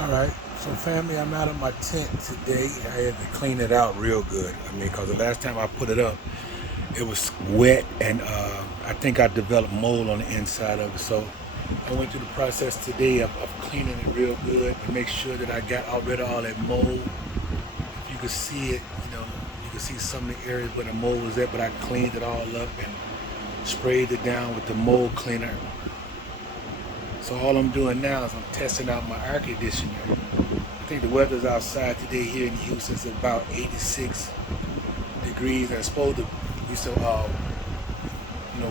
All right, so family, I'm out of my tent today. I had to clean it out real good. I mean, because the last time I put it up, it was wet, and I think I developed mold on the inside of it. So I went through the process today of cleaning it real good to make sure that I got rid of all that mold. If you could see it, you can see some of the areas where the mold was at, but I cleaned it all up and sprayed it down with the mold cleaner. So all I'm doing now is I'm testing out my air conditioner. I think the weather's outside today here in Houston is about 86 degrees. And it's supposed to be some,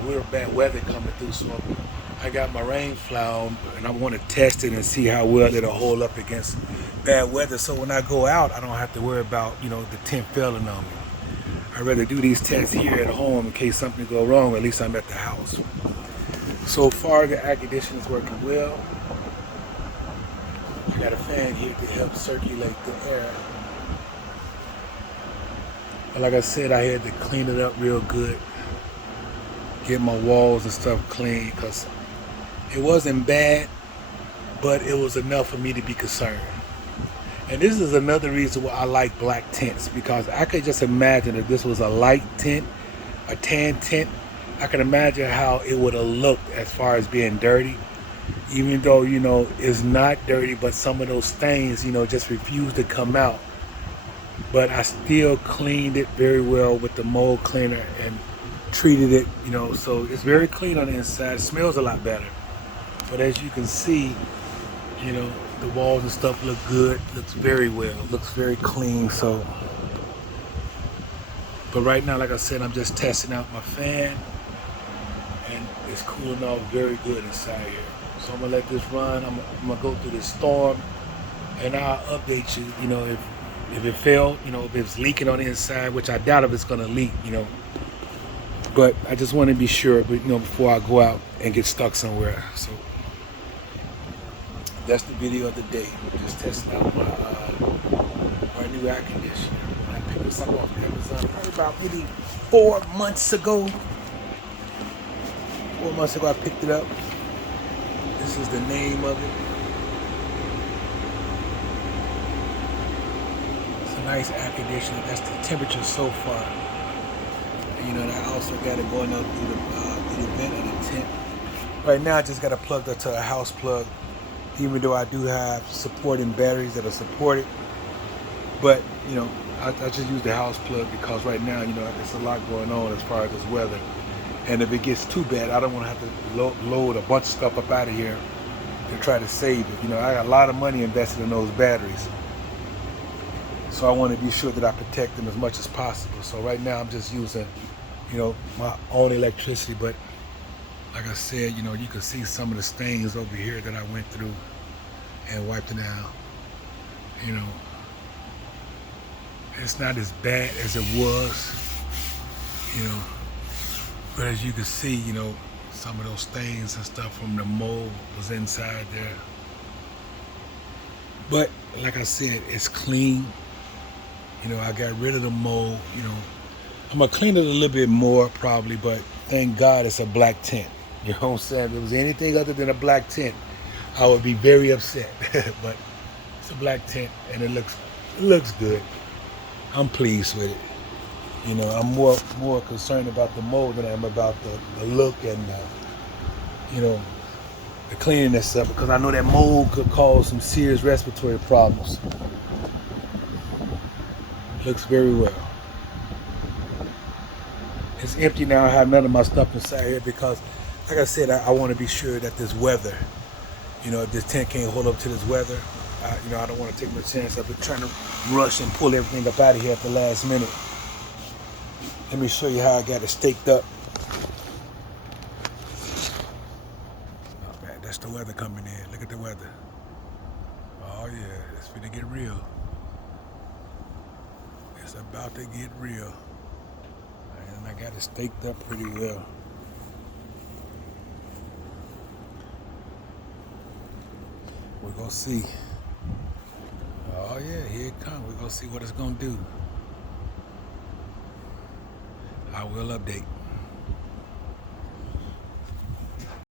real bad weather coming through. So I got my rain flower and I want to test it and see how well it'll hold up against bad weather. So when I go out, I don't have to worry about, the tent failing on me. I'd rather do these tests here at home in case something go wrong. At least I'm at the house. So far, the air conditioner is working well. I got a fan here to help circulate the air. But like I said, I had to clean it up real good, get my walls and stuff clean, because it wasn't bad, but it was enough for me to be concerned. And this is another reason why I like black tents, because I could just imagine if this was a light tent, a tan tent, I can imagine how it would have looked as far as being dirty. Even though, it's not dirty, but some of those stains, just refuse to come out. But I still cleaned it very well with the mold cleaner and treated it, so it's very clean on the inside. It smells a lot better. But as you can see, the walls and stuff look good, looks very well, looks very clean. So, but right now, like I said, I'm just testing out my fan. And it's cooling off very good inside here. So I'm gonna let this run. I'm gonna go through this storm, and I'll update you. If it failed, if it's leaking on the inside, which I doubt if it's gonna leak. But I just want to be sure, before I go out and get stuck somewhere. So that's the video of the day. We're just testing out my new air conditioner. I picked this up off Amazon probably about maybe 4 months ago. 4 months ago I picked it up. This is the name of it. It's a nice air conditioner. That's the temperature so far. And, and I also got it going up through the vent of the tent. Right now I just got it plugged up to a house plug, even though I do have supporting batteries that are supported. But, I just use the house plug because right now, there's a lot going on as far as this weather. And if it gets too bad, I don't want to have to load a bunch of stuff up out of here to try to save it. I got a lot of money invested in those batteries. So I want to be sure that I protect them as much as possible. So right now I'm just using, my own electricity. But like I said, you can see some of the stains over here that I went through and wiped it out. It's not as bad as it was, But as you can see, some of those stains and stuff from the mold was inside there. But like I said, it's clean. I got rid of the mold. I'm gonna clean it a little bit more probably, but thank God it's a black tent. You know what I'm saying? If it was anything other than a black tent, I would be very upset. But it's a black tent and it looks good. I'm pleased with it. I'm more concerned about the mold than I am about the look and the cleanliness of it, because I know that mold could cause some serious respiratory problems. Looks very well. It's empty now. I have none of my stuff inside here because, like I said, I want to be sure that this weather, if this tent can't hold up to this weather, I don't want to take my chance of it trying to rush and pull everything up out of here at the last minute. Let me show you how I got it staked up. Oh man, that's the weather coming in. Look at the weather. Oh yeah, it's finna get real. It's about to get real. And I got it staked up pretty well. We're gonna see. Oh yeah, here it comes. We're gonna see what it's gonna do. I will update.